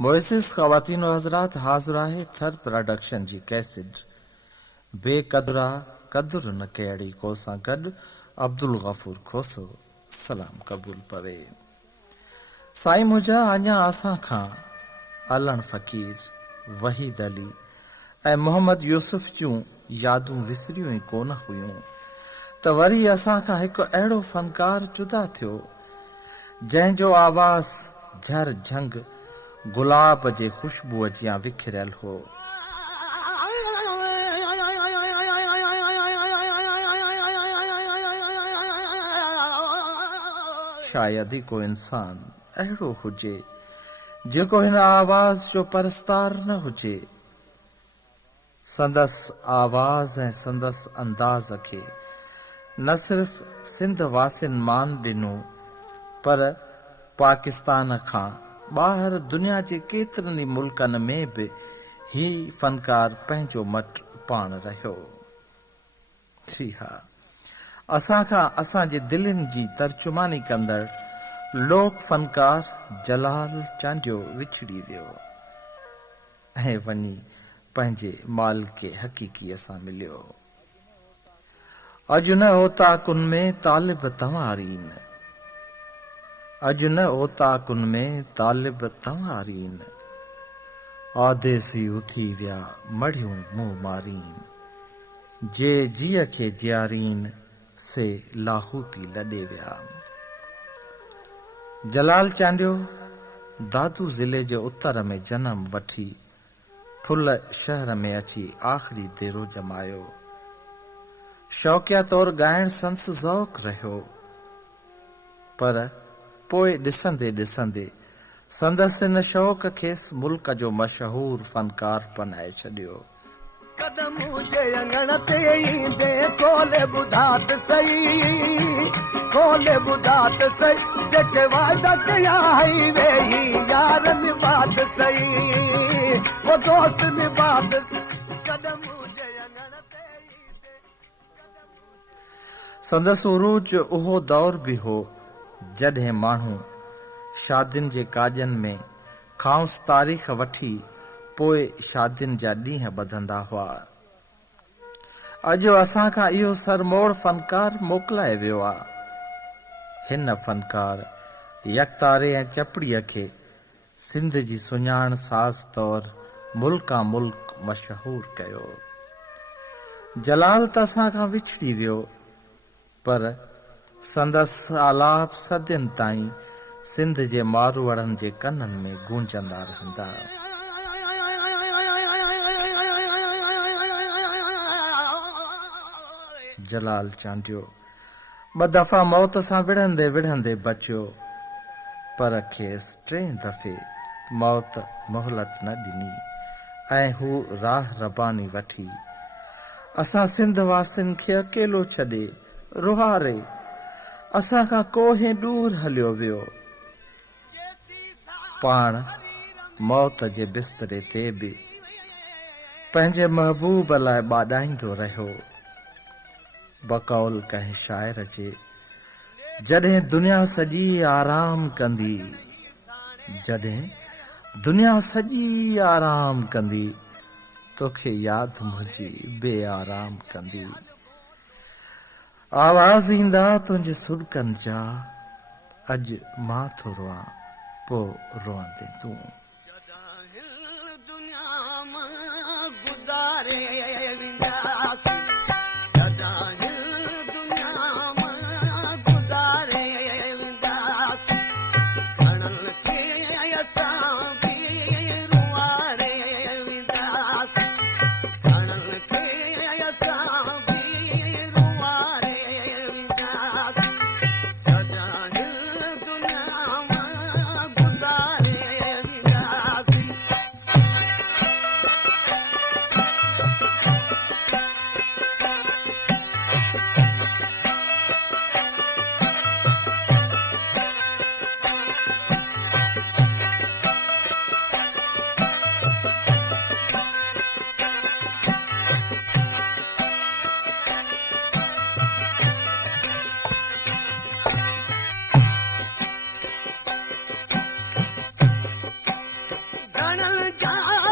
मोइसिस ख़वातीन व हज़रात, हाज़िर आहे थर प्रोडक्शन जी कैसेट बेक़दुरा क़दुर न कहिड़ी को सां गॾु अब्दुल गफ़ूर खोसो सलाम क़बूल पवे। साईं मुंहिंजा अञा असां खां अलण फ़कीर, वहीद अली ऐं मोहम्मद यूसुफ जूं यादूं विसरियूं ई कोन हुयूं त वरी असां खां हिकु अहिड़ो फ़नकार जुदा थियो जंहिंजो आवाज़ झर झंग गुलाब जे ख़ुशबूअ जियां विखिरियल हो। शायदि को इंसान अहिड़ो हुजे जेको हिन आवाज़ जो परस्तार न हुजे। संदसि आवाज़ ऐं संदसि अंदाज़ खे न सिर्फ़ सिंध वासिन मान ॾिनो पर पाकिस्तान खां ॿाहिरि दुनिया जे केतिरनि ई मुल्कनि में बि ही फ़नकार पंहिंजो मट पाण रहियो। जी हा, असां खां असांजे दिलनि जी तर्जुमानी कंदड़ लोक फ़नकार जलाल चांडियो विछड़ी वियो ऐं वञी पंहिंजे मालिक हक़ीक़ीअ सां मिलियो। अॼु न होता कुन में तालिब तंवारीन, अॼु न होता कुन में तालिब तंवारीन, आदे सी उथी विया मढ़ियूं मुंहुं मारीन, जे जीअ खे जियारीन से लाहूती लॾे विया। जलाल चांडियो दादू ज़िले जे उत्तर में जनम वठी फुल शहर में अची आख़िरी देरो जमायो। शौक़िया तौर ॻाइण संस ज़ौक़ रहियो, पर पोइ ॾिसंदे ॾिसंदे संदसि इन शौक़ खेसि मुल्क जो मशहूर फ़नकार बनाए छॾियो। कदम जे अंगण ते ईंदे कोले ॿुधात सही, कोले ॿुधात सही, जेके वाइदा कया हई वेही यार निभात सही, वो दोस्त निभात। कदम जे अंगण ते ईंदे संदसि उरूज उहो दौर बि हो जॾहिं माण्हू शादियुनि जे काजनि में खांउसि तारीख़ वठी पोइ शादियुनि जा ॾींहं ॿधंदा हुआ। अॼु असां खां इहो सरमोड़ फ़नकार मोकिलाए वियो आहे। हिन फ़नकार यकतारे ऐं चपड़ीअ खे सिंध जी सुञाण साज़ तौर मुल्का मुल्क मशहूर कयो। जलाल त असां खां विछड़ी वियो, पर संदसि आलाप सदियुनि ताईं सिंध जे मारूअड़नि जे कननि में गूंजंदा रहंदा। जलाल चांडियो ॿ दफ़ा मौत सां विढ़ंदे विढ़ंदे बचियो, पर खेसि टें दफ़े मौत मोहलत न ॾिनी ऐं हू राह रबानी वठी असां सिंध वासिन खे अकेलो छॾे रुहारे असां खां कोहें दूर हलियो वियो। पाण मौत जे बिस्तरे ते बि पंहिंजे महबूब लाइ ॿाॾाईंदो रहियो। बकौल कंहिं शाइर जे, जॾहिं दुनिया सॼी आराम कंदी, जॾहिं दुनिया सॼी आराम कंदी, तोखे यादि मुंहिंजी बेआराम कंदी। आवाज़ ईंदा तुंहिंजे सुॾकनि जा, अॼु मां थो रोआं पोइ रोअंदे तूं। जा